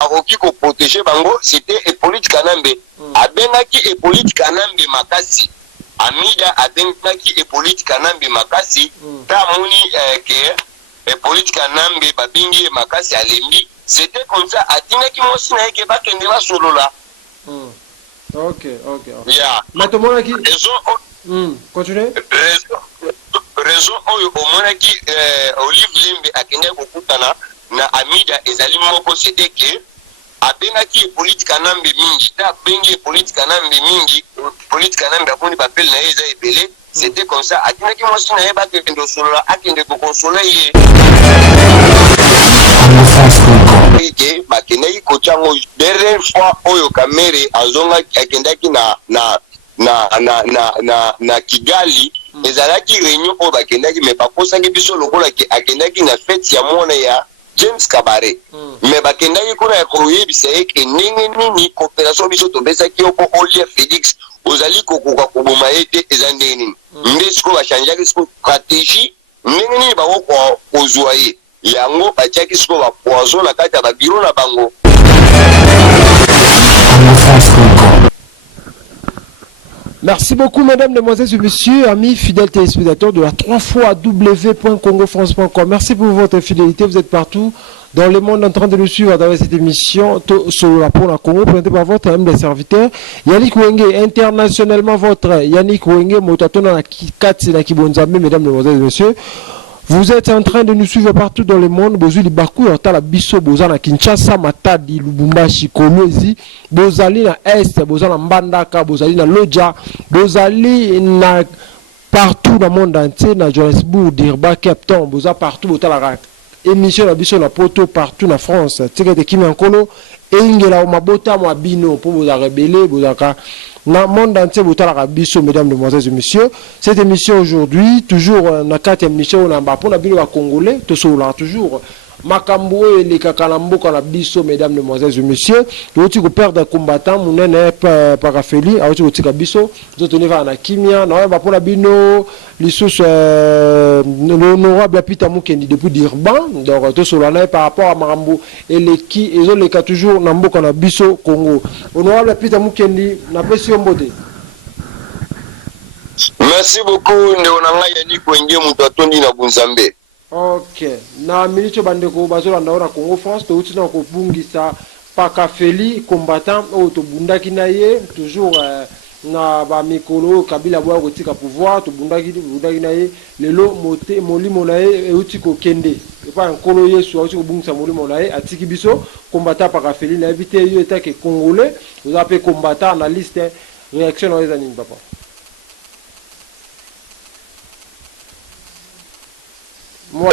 akoki ko protéger bango c'était Hippolyte Kanambe abengaki Hippolyte Kanambe makasi Amida abengaki Hippolyte Kanambe makasi ta moni que Hippolyte Kanambe babingi makasi alembi c'était comme ça atingaki mosi na yeke bakende ba solo là. Ok. Yeah. Maintenant qui raison continuez. Raison oyo omonaki Olive Lembe akende kokutana na Amida ezali moko c'était que abengaki Hippolyte Kanambe mingi ta bengi Hippolyte Kanambe mingi Hippolyte Kanambe aponi bapel na ye eza ebele c'était comme ça atinaki mosi na ye bakende osolola akende kokonsola ye bakendaki kotyango dernière fois oyo Kamere azongaki akendaki na Kigali ezalaki réunion oyo bakendaki me bakosaki biso lokola akendaki na fête ya mwana ya James Kabare me bakendaki kuna ya koyebisa ye ke ndenge nini coopération biso topesaki yo po Olia Félix ozali kokoka koboma ye te eza ndenge nini nde sikoyo bachangeaki sikoyo stratégie ndenge nini bako kozwa ye yango batiaki sikoyo bapoison na kati ya babiro na bango. Merci beaucoup, mesdames, mesdemoiselles et messieurs, amis fidèles téléspectateurs de la 3xw.congofrance.com. Merci pour votre fidélité. Vous êtes partout dans le monde en train de nous suivre dans cette émission sur la pour la Congo, présentée par votre homme des serviteurs, Yannick Wenge, internationalement votre Yannick Wenge, Motatona na Katsi na Kibonzambe, mesdames, mesdemoiselles et messieurs. Vous êtes en train de nous suivre partout dans le monde. Bozuli Bakou, Yotala Biso, Bozana Kinshasa, Matadi, Lubumbashi, Kolwezi, Bozali na Est, Bozana Mbandaka, Bozali na Lodja, Bozali na partout dans le monde entier, na Johannesburg, Dirba, Cape Town, Boza partout, Bozala émission la Biso na Poto, partout na France. Tigete Kimi Ankolo, Ingela Omabota, Mwabino, pour vous rébeller, Bozaka. Dans le monde entier, mesdames, mesdemoiselles et messieurs, cette émission aujourd'hui, toujours la 4e émission, on a pour la Congolais, toujours. Makambo et les Kakalambo, Kalabiso, mesdames, mesdemoiselles et messieurs, le petit père d'un combattant, mon nez parafélie, à petit Kabiso, nous tenons à la Kimia, nous avons pour la Bino, l'issous, l'honorable Pita Mukendi depuis d'Irban, donc tout cela par rapport à Marambo et les qui, ils ont les cas toujours, Nambo Kalabiso, Congo. Honorable Pita Mukendi, n'a pas si on bodé. Merci beaucoup, Neonanga Yannick Wenge, Moutatondi na Bunzambe. Ok, na ministre bandeko bazola ndaona Congo France to uti na ko bungisa pakafeli combattant o to bundaki na ye toujours na ba mikolo Kabila bwa ko tika pouvoir to bundaki na ye lelo mote molimo na ye uti ko kende e pa nkolo Yesu uti ko bungisa molimo na ye atiki biso combattant pakafeli na éviter yo etake congolais vous appelez combattant analyste réaction na les anime papa. Moi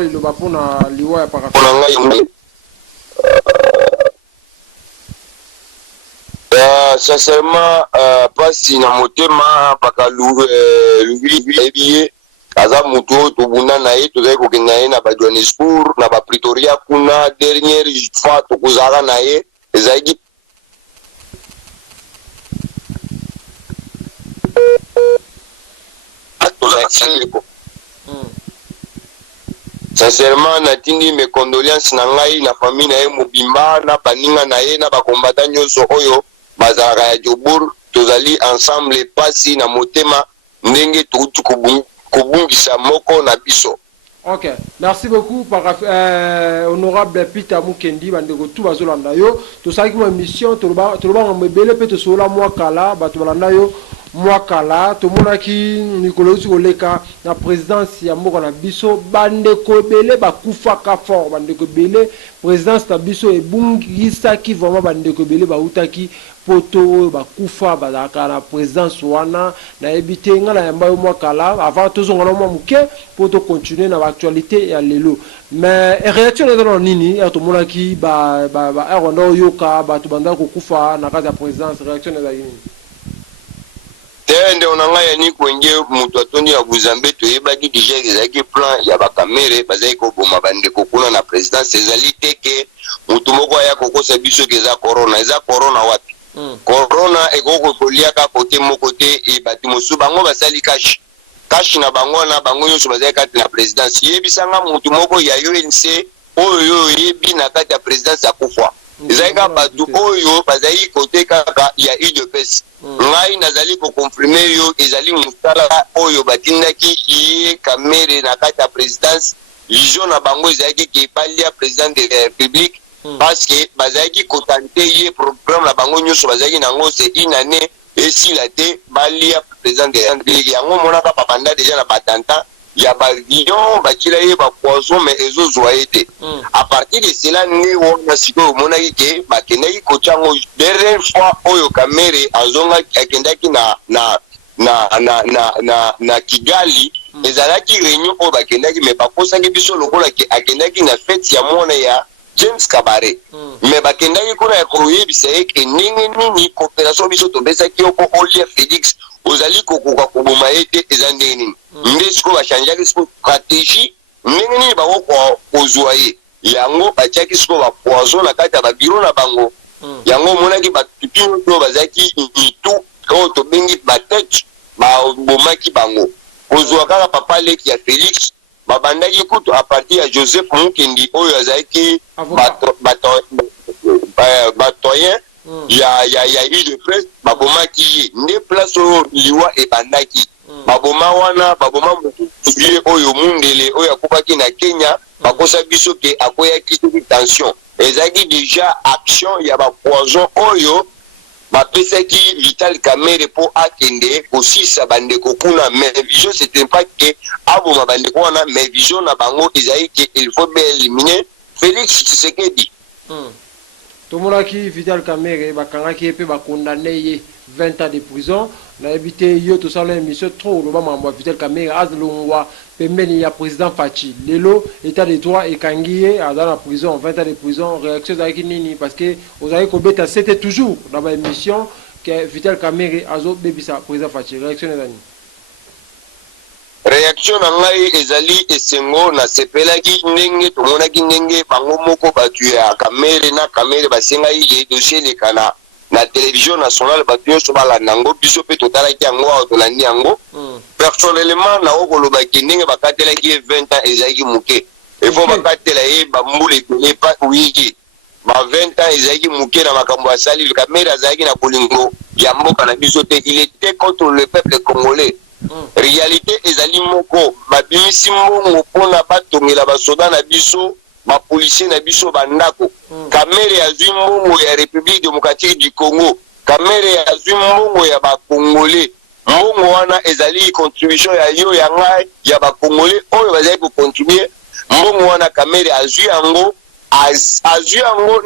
le bapon na liwa ya parafeli. Sincèrement pasi na motema paka Louis aza muto to bunda na ye to zai ko kena ye na ba Johannesburg na ba Pretoria kuna dernière fois to kozara na ye ezaki sincèrement natindi mes condoléances na ngai na famille na ye mobimba na baninga na ye na bakombata nyonso oyo bazalaka ya Jobour tozali ensemble pasi na motema ndenge touti kobungisa moko na biso. Ok, merci beaucoup honorable Peter Mukendi bandeko tout bazolanda yo tosalaki mo émission toloba mbele pe tosola mwa kala bato balanda yo mwakala tomonaki mikolo uti koleka na présidence ya mboka na biso bandeko ebele bakufaka fort bandeko ebele présidence na biso ebungisaki vraiment bandeko ebele bautaki poto oyo bakufa bazalaka na présidence wana nayebi te nga na yamba yo mwakala avant tozonga na mwa moke po tocontinue na baactualité ya lelo mais réaction eza na nini ya tomonaki rwanda oyoka bato bandaka kokufa na kati ya présidence réaction eza nini nde onanga Yannick Wenge mutu atondi ya Buzambe toyebaki déjà ezalaki plan ya bakamere bazali koboma bandeko kuna na présidence ezali te ke mutu moko aya kokosa biso ke eza corona wapi corona ekoko koliaka kote moko te e bati mosusu bango basali cash na bango nyonso bazali kati na présidence yebisanga mutu moko ya UNC oyo yebi na kati ya présidence ya Kufuor ezalika bato oyo bazali côté kaka ya UDPS ngai nazali ko confirmer yo ezali musala oyo batindaki ye Kamere na kati ya présidence vision na bango ezalaki ki bali ya président de la République parce que bazalaki kotante ye programme na bango nyonso bazalaki nango c'est une année et si la te bali ya président de la République yango monaka babanda déjà na batanta ya bavion bakila ye bapoison mais ezozwa ete à partir de cela ni wona siko monaki ke bakendaki kochango dernière fois oyo Kamere azonga akendaki na Kigali ezalaki réunion oyo bakendaki mais bakosaki biso lokola ke akendaki na fête ya mwana ya James Kabare mais bakendaki kuna ya koyebisa eke ndenge nini coopération biso topesaki yoko Olia Félix ozali kokoka koboma ete eza ndenge nini nde sikoyo bachangeaki sikoyo stratégie ndenge nini bango kozwa ye yango batiaki sikoyo bapoison na kati ya babiro na bango yango omonaki batutu oyo bazalaki mitu oyo tobengi batete babomaki bango kozwa kaka papa leki ya Félix babandaki kutu a partir ya Joseph Mukendi oyo azalaki batoyen ya UDPS babomaki ye nde place oyo liwa ebandaki baboma wana baboma motuye oyo Mundele oyo akubaki na Kenya bakosa biso ke akoyaki tension ezalaki déjà action ya bapoison oyo bapesaki Vital Kamere po akende kosisa bandeko kuna mais vision c'était pas que aboma bandeko wana mais vision na bango ezali ke il faut bien éliminer Félix Tshisekedi tomonaki Vital Kamere bakangaki pe bakondamné ye 20 ans de prison na évité yo to sala émission trop loba mambo Vital Kamere azlongwa pembeni ya président Fachi lelo état de droit ekangiye dans la prison 20 ans de prison réaction zaki nini parce que vous avez kobeta c'était toujours dans ma émission que Vital Kamere azo bebisa président Fachi réaction nani réaction na ngai ezali esengo na sepelaki ndenge tomonaki ndenge bango moko batu ya Kamere na Kamere basenga ye dossier lekana na télévision nationale batu nyonso balanda yango biso mpe totalaki yango awa tolandi yango personnellement na okolobaki ndenge bakatelaki ye 20 ans ezalaki moke efo bakatela ye bambula ebele pa uyiki ba 20 ans ezalaki moke na makambo asali Kamere azalaki na bolingo ya mboka na biso te il était contre le peuple congolais réalité ezali moko babimisi mbongo mpona batongela basoda na biso bapolisier na biso bandako Kamere azwi mbongo ya République démocratique du Congo Kamere azwi mbongo ya bakongolais mbongo wana ezali contribution ya yo ya ngai ya bakongolais oyo bazali kocontribue mbongo wana Kamere azwi yango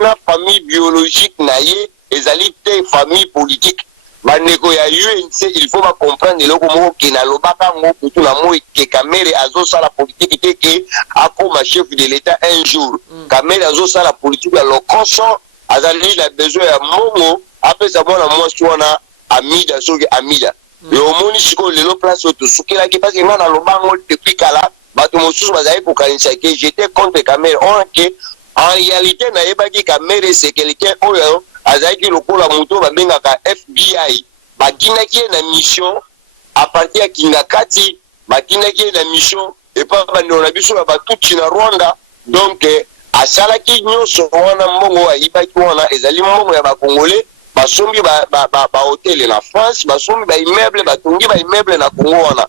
na famille biologique na ye ezali te famille politique bandeko ya UNC il faut ba comprendre loko moko ke na lobaka ngo kutu na moi ke Kamere azosala politique te ke akoma chef de l'état un jour Kamere azosala politique ya lokoso azali na besoin ya mongo apesa mwana mwasi wana Amida soki Amida yo omoni siko lelo place oto sukelaki parce que ngana lobango depuis kala bato mosusu bazali kokanisa ke j'étais contre Kamere on que en réalité na yebaki Kamere c'est quelqu'un oyo azalaki lokola moto babengaka FBI bakindaki ye na mission à partir ya Kingakati bakindaki ye na mission epa bandeko na biso ya batuti na Rwanda donc asalaki nyonso wana mbongo ayibaki wana ezali mbongo ya bakongolais basombi bahôtel na France basombi baimmeuble batongi baimmeuble na Congo wana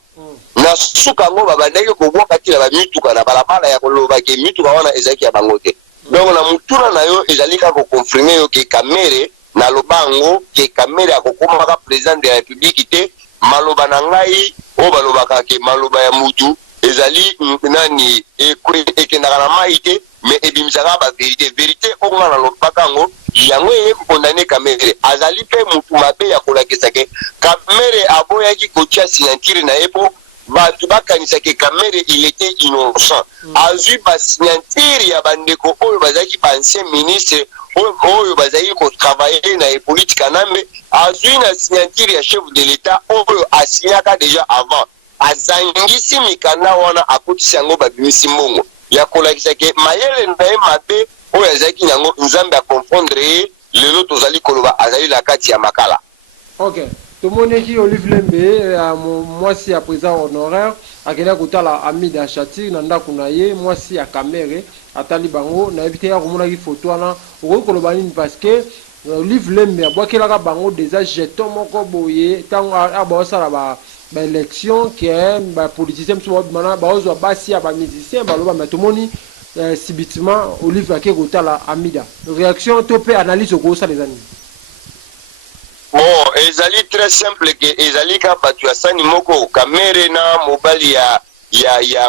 na suka yango babandaki kobwaka ti na bamituka na balabala ya kolobaki mituka wana ezalaki ya bango te donc na mutuna na yo ezali kaka koconfirme yo ke Kamere na lobango ke Kamere akokomaka président de la République te maloba na ngai o balobaka ke maloba ya mutu ezali nani ekendaka na mai te mais ebimisaka ba vérité onga na lobaka yango yango eye kokondane Kamere azali pe mutu mabe ya kolakisa ke Kamere aboyaki kotia signature na ye po batu bakanisaki Kamere il était innocent azwi basignature ya bandeko oyo bazalaki ancien ministre oyo bazalaki kotravailler na politique anambe azwi na signature ya chef de l'état oyo asignaka déjà avant azangisi mikanda wana akutisi yango babimisi mbongo ya kolakisa ke mayele na ye mabe oyo azalaki yango nzambe akonfondre ye lelo tozali koloba azali na kati ya makala. Okay. Tomoneki Olive Lembe, mwasi ya président honoraire, akenda kotala Amida Shatir na ndako na ye mwasi ya kamere atali bango na éviter ya komona ki photo wana okoki koloba nini parce que Olive Lembe abwakelaka bango déjà jeton moko boye tango abosala ba élection que ba politicien mso bana bazwa basi ya ba musicien baloba mais tomoni subitement Olive ake kotala Amida réaction to pe analyse okosa les amis. Bon, ezali très simple que ezali ka batu ya sani moko kamere na mobali ya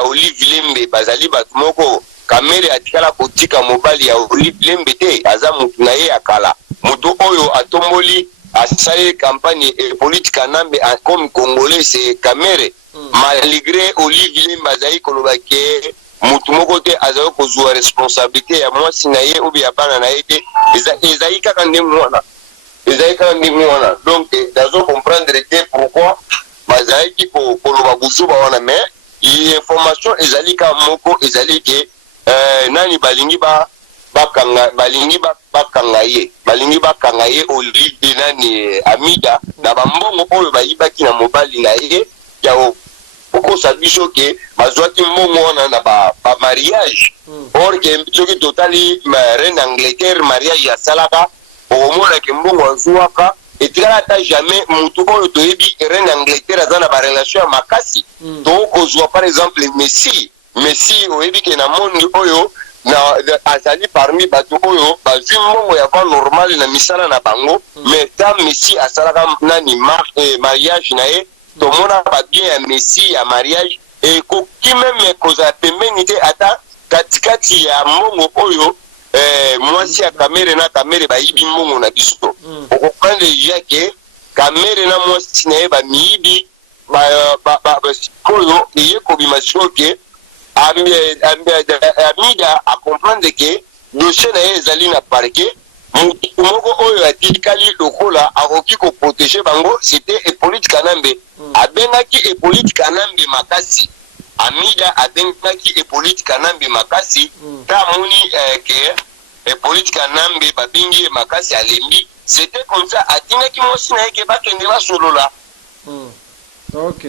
Olive Lembe bazali batu moko kamere atikala kotika mobali ya Olive Lembe te aza mutu na ye akala mutu oyo atomboli asali campagne politique nambe comme congolais c'est kamere malgré Olive Lembe azali koloba ke mutu moko te azali kozwa responsabilité ya mwasi na ye obi ya bana na ye te ezali kaka nde mwana donc dazo comprendre que pourquoi bazali ki koloba busuba wana mais information ezali ka moko ezali ke nani balingi bakanga ye Olive nani Amida na bambongo oyo bayibaki na mobali na ye ya okosa biso ke bazwaki mbongo wana na ba mariage or ke soki totali reine Angleterre mariage ya salaka omona ke mbongo azwaka etikala ata jamais mutu oyo toyebi reine Angleterre aza na ba relation ya makasi to kozwa par exemple Messi oyebi ke na monde oyo na azali parmi bato oyo bazwi mbongo ya va normal na misala na bango mais ta Messi asalaka nani mariage na ye tomona ba bien ya Messi ya mariage ekoki meme kozala pembeni te ata katikati ya mbongo oyo mwasi ya kamere na kamere bayibi mbongo na biso okoprendre deja ke kamere na mwasi na ye bamiyibi sikoyo eye kobima sikoyo ke Amida akomprendre ke dossier na ye ezali na parquet mutu moko oyo atikali lokola akoki koprotege bango c'était Hippolyte Kanambe abengaki Hippolyte Kanambe makasi Amida abengaki Hippolyte Kanambe makasi ta moni ke Hippolyte Kanambe babingi makasi alembi c'était comme ça atingaki mwasi na ye ke bakende basolola. Ok.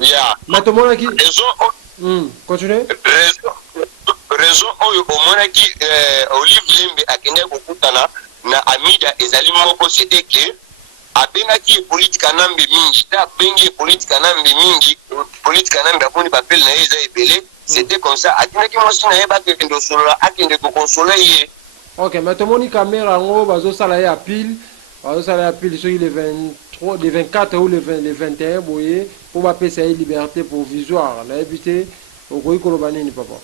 Yeah. Maintenant qui continue. Raison oyo omonaki Olive Lembe akende kokutana na Amida ezali moko c'était que abengaki Hippolyte Kanambe mingi ta bengi Hippolyte Kanambe mingi Hippolyte Kanambe aponi papel na ye eza ebele c'était comme ça atingaki mwasi na ye bakende osolola akende kokonsole ye. Ok, maintenant ni caméra ngo bazosala ya pile sur le 23 le 24 ou le 21 boye pour ba pesa liberté provisoire na éviter okoyi koloba nini papa.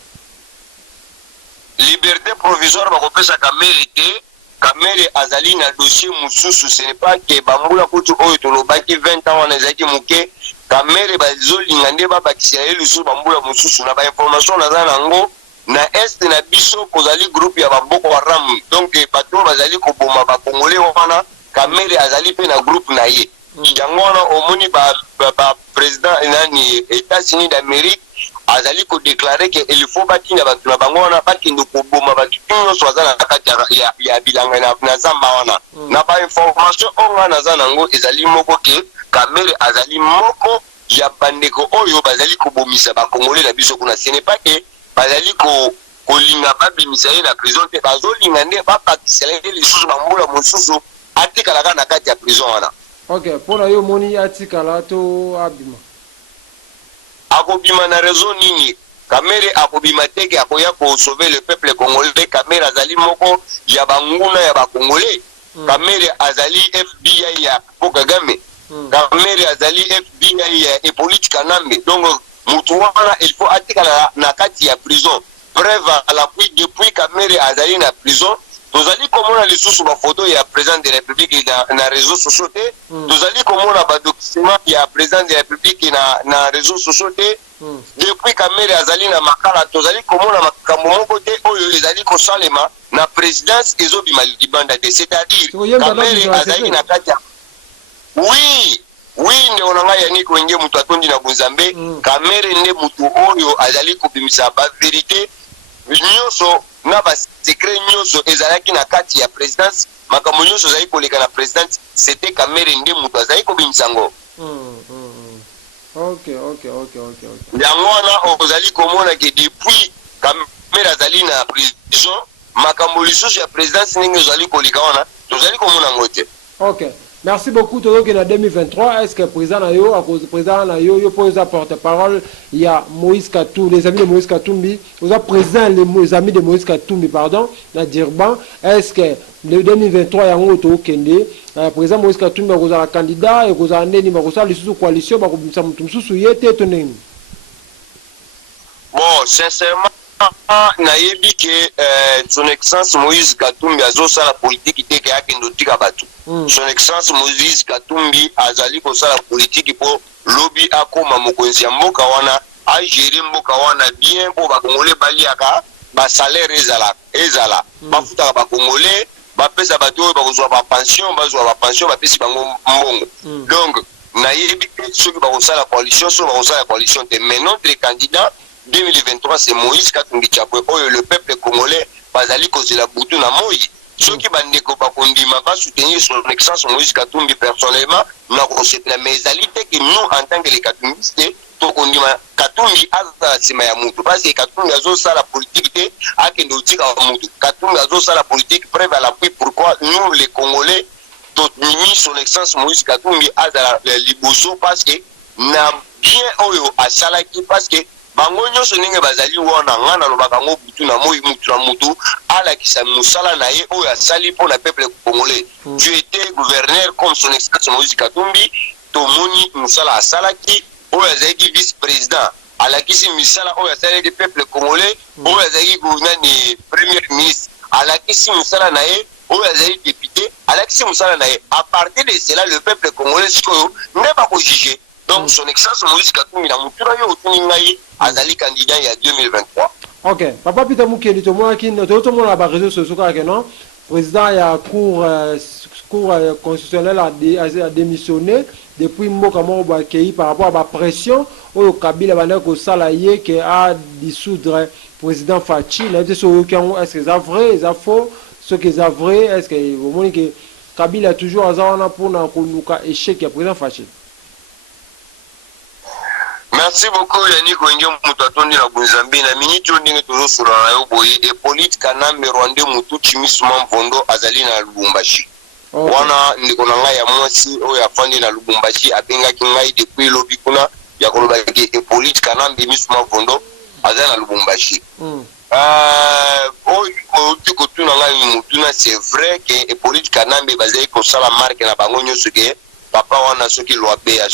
Liberté provisoire bakopesa kamere azali na dossier mususu ce n'est pas que bambula kutu oyo tolobaki 20 ans wana ezaki muke kamere bazolinga nde babakisa ye lisusu bambula mususu na ba information naza nango na est na biso kozali groupe ya baboko haram donc bato bazali koboma bakongole wana kamere azali pe na groupe na ye yango wana omoni ba président nani États-Unis d'Amérique azali ko déclarer que il faut batinda bato na bango wana bakende koboma bato nyonso baza na kati ya bilanga na zamba wana na ba information onga naza nango ezali moko ke kamere azali moko ya bandeko oyo bazali kobomisa bakongole na biso kuna ce n'est pas que bazali kolinga babimisa ye na prison te bazolinga nde bapakisela ye lisusu bambula mosusu atikalaka na kati ya prison wana. Ok, mpona yo moni atikala to abima akobima na raison nini kamere akobima teke akoya sauver le peuple congolais kamere azali moko ya banguna ya bakongolais kamere azali FBI ya Kagame kamere azali FBI ya Hippolyte Kanambe donc mutu wana il faut atikala na kati ya prison preuve à l'appui depuis kamere azali na prison tozali komona lisusu bafoto ya président de la République na réseaux sociaux te tozali komona badocument ya président de la République na réseaux sociaux te depuis kamere azali na makala tozali komona makambo moko te oyo ezali kosalema na présidence ezobima libanda te c'est-à-dire kamere azali na kati ya oui nde onanga yani kwenge mutu atondi na buzambe kamere nde mutu oyo azali kobimisa ba vérité nyonso na ba secret nyonso ezalaki na kati ya présidence makambo nyonso ezali koleka na présidence c'était kamere nde mutu azali kobimisa ngo. Ok. yango wana ozali komona ke depuis kamera azali na prison makambo lisusu ya présidence ndenge ozali kolika wana tozali komona yango te. Ok. Merci beaucoup. Tout le 2023, est-ce que président Nayo, à cause du président Nayo, il pose la porte-parole, il y a Moïse Katumbi, les amis de Moïse Katumbi, vous avez président les amis de Moïse Katumbi, pardon, dans Dirban, est-ce que le 2023, il y a un autre Kende, président Moïse Katumbi, vous avez un candidat, et vous avez une coalition, vous avez un bon, sincèrement, nayebi ke son excellence Moïse Katumbi azosala politique te ke akende otika bato. Son excellence Moïse Katumbi azali kosala politique po lobi akoma mokonzi ya mboka wana agere mboka wana bien po bakongole baliaka basalaire ezala bafutaka bakongole bapesa bato oyo bakozwa bapension bapesi bango mbongo. Donc nayebi ke soki bakosala coalition te, mais notre candidat 2023 c'est Moïse Katumbi Chapwe oyo le peuple congolais bazali kozela butu na moi soki bandeko bakondima va soutenir son excellence Moïse Katumbi personnellement na kosepela mais ezali te que nous en tant que les katumbistes tokondima Katumbi aza sima ya mutu parce que Katumbi azosala politique te akende otika mutu Katumbi azosala politique preuve à l'appui pourquoi nous les Congolais tonimi son excellence Moïse Katumbi azala liboso parce que na bien oyo asalaki parce que bango nyonso ndenge bazali wana nga nalobaka ngo butu na moi mutu na mutu alakisa mosala na ye oyo asali mpo na peuple congolais. Tu étais gouverneur comme son excellence Moïse Katumbi tomoni mosala asalaki oyo azalaki vice-président alakisi misala oyo asalaki peuple congolais oyo azalaki nani premier ministre alakisi mosala na ye oyo azalaki député alakisi mosala na ye. À partir de cela le peuple congolais sikoyo nde bakojuge. Donc son excellence Moïse Katumbi na mutura yo otuni ngai azali candidat ya 2023. Ok, papa Peter Mukendi to moi qui to mo na ba réseaux sociaux ka ke non président ya cour constitutionnelle a démissionné depuis mboka moko ba kei par rapport à la pression au Kabila bana ko sala ye que a dissoudre président Fachi na te so ki est-ce que c'est vrai, c'est faux, ce qui est vrai, est-ce que vous montrez que Kabila toujours azana pour na ko échec ya président Fachi. Merci beaucoup Yannick Wenge mutu atondi na Bunzambi na miniti ndenge tozosula na yo boye e polite kanambe Rwanda mutu chimisuma mvondo azali na Lubumbashi. Wana ndiko na ngai ya mwasi oyo afandi na Lubumbashi abengaki ngai depuis lobi kuna ya koloba ke e polite kanambe misuma mvondo azali na Lubumbashi. Oyo tikotuna ngai mutu na c'est vrai que e polite kanambe bazali kosala marque na bango nyonso ke papa wana soki loabeya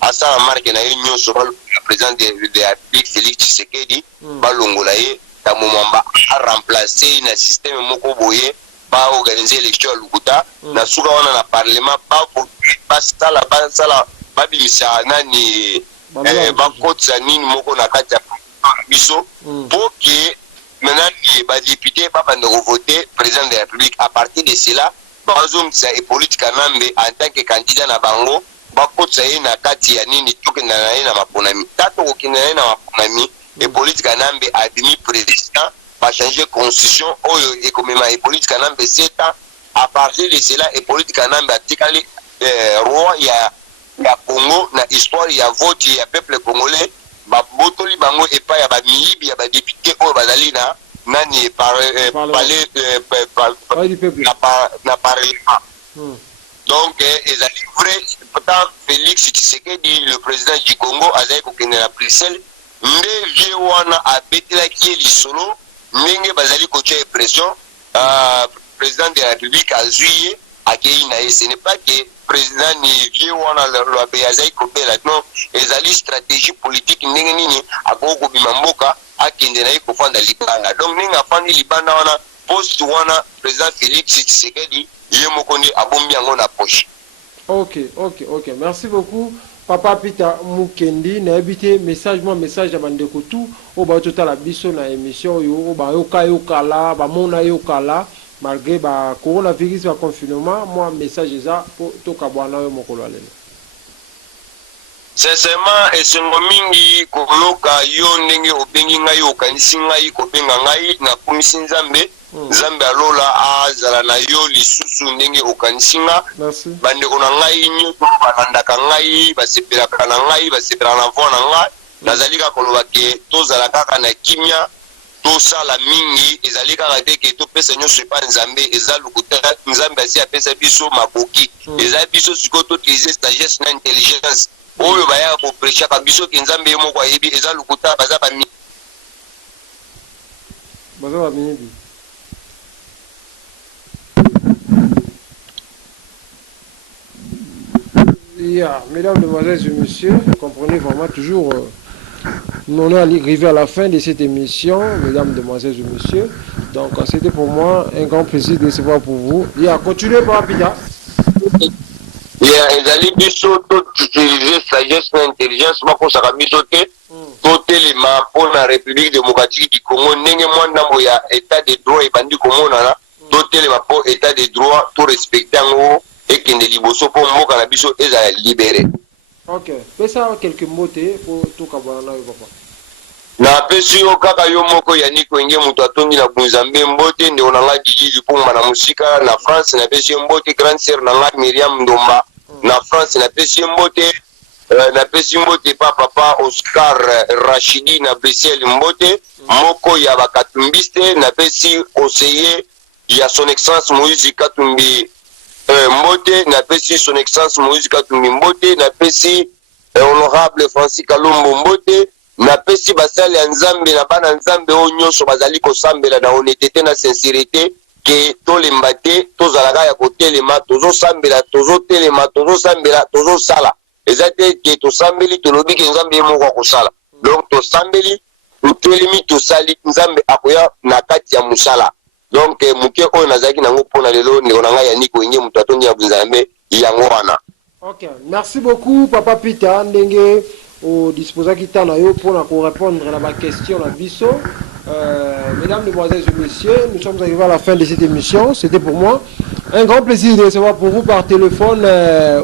asala marque na ye nyonso président de la République Félix Tshisekedi balongola ye ta momamba a remplacer na système moko boye ba organiser élection ya Lukuta na suka wana na parlement basala babimisa nani bakotisa nini moko na kati ya biso pour que maintenant ba député babande voter président de la République. À partir de cela bazomisa e politique kanambe en tant que candidat na bango bakotisa ye na kati ya nini tokenda na ye na maponami tato kokenda na ye na maponami e politique kanambe admis président ba changer constitution oyo ekomema e politique kanambe 7 ans. À partir de cela e politique kanambe atikali roi ya Congo na histoire ya vote ya peuple congolais babotoli bango epai ya bamiyibi ya badepute oyo bazali na nani na parlement. Donc ezali vrai pourtant Félix Tshisekedi le président du Congo azali kokende na Bruxelles nde vie wana abetelaki ye lisolo ndenge bazali kotia pression président de la République azwi ye akei na ye. Ce n'est pas que président ni vie wana loabe azali kobela non ezali stratégie politique ndenge nini akoko kobima mboka akende na ye kofanda libanda. Donc ndenge afandi libanda wana poste wana président Félix Tshisekedi ye moko nde abombi yango na poche. Ok. Merci beaucoup. Papa Peter Mukendi na habité message à bandeko tout o ba total biso na émission yo ba yokala ba mona yokala malgré ba coronavirus ba confinement moi message ça pour toka bwana yo mokolo alele. Sincèrement esengo mingi koloka yo ndenge obengi ngai okanisi ngai kobenga ngai na komisi Nzambe Nzambe alola azala na yo lisusu ndenge okanisinga bandeko na ngai nyonso balandaka ngai basepelaka na ngai basepelaka na vo na ngai nazali kaka koloba ke tozala kaka na kimia tosala mingi ezali kaka te ke topesa nyonso epa nzambe eza lokuta nzambe asi apesa biso makoki eza biso sikoyo totilize sagesse na intelligence oyo bayaka koprechaka biso ke nzambe ye moko ayebi eza lokuta baza bamibi. Mesdames, Demoiselles et Messieurs, comprenez vraiment toujours, on est arrivé à la fin de cette émission, Mesdames, Demoiselles et Messieurs. Donc, c'était pour moi un grand plaisir de recevoir pour vous. Continuez par rapidement. ezali biso totutilize sagesse na intelligence bakosaka biso te totelema mpona république démocratique du Congo ndenge mwa ndambo ya état de droit ebandi komonana totelema mpo état de droit torespecte yango ekende liboso mpo mboka na biso ezala libéré. Ok, pesa quelques mots te po tokabana na yo papa. napesi yo kaka yo moko Yannick Wenge moto atondi na Nzambe mbote ndeko na ngai Didi Lipumba na musika na France napesi yo mbote grande sœur na ngai Myriam Ndomba na France napesi yo mbote napesi mbote papa Oscar Rachidi na Bruxelles mbote moko ya bakatumbiste napesi conseiller ya son excellence Moïse Katumbi mbote napesi son excellence Moïse Katumbi mbote napesi honorable Francis Kalombo mbote napesi basali ya nzambe na bana nzambe oyo nyonso bazali kosambela na honnêteté na sincérité ke tolemba te tozalaka ya kotelema tozosambela tozotelema tozosambela tozosala eza te ke tosambeli tolobi ke nzambe ye moko akosala donc tosambeli totelemi tosali nzambe akoya na kati ya mosala donc moke oyo nazalaki nango mpona lelo ndeko na ngai Yannick Wenge moto atondi na Nzambe yango wana. Ok, merci beaucoup Papa Peter ndenge au disposaki tana yo pour répondre à la question la biso. Mesdames, Mesdemoiselles et Messieurs, nous sommes arrivés à la fin de cette émission. C'était pour moi un grand plaisir de recevoir pour vous par téléphone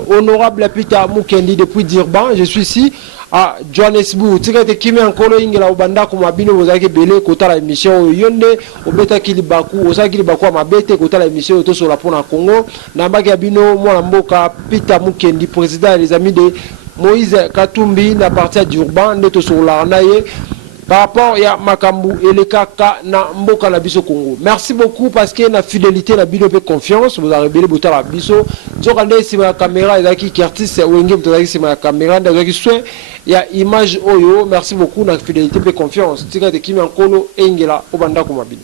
honorable Peter Mukendi depuis Durban. Je suis ici à Johannesburg. Tu sais que en Kolo ingela obanda kuma bino bozaki belé kota la émission yonde obeta kilibaku osaki libaku mabete kota la émission to sur la pona Congo na mbaki bino mwana mboka Peter Mukendi président des amis de Moïse Katumbi na partie d'Urban neto sur la naye par rapport à Makambu et les Kaka na mboka na biso Congo. Merci beaucoup parce que la fidélité la bino pe confiance vous avez belé bota la biso zokande si ma caméra ezaki artiste wenge mtozaki si ma caméra ndazaki soin ya image oyo merci beaucoup na fidélité pe confiance tika de kimi ankolo engela obanda ko mabino.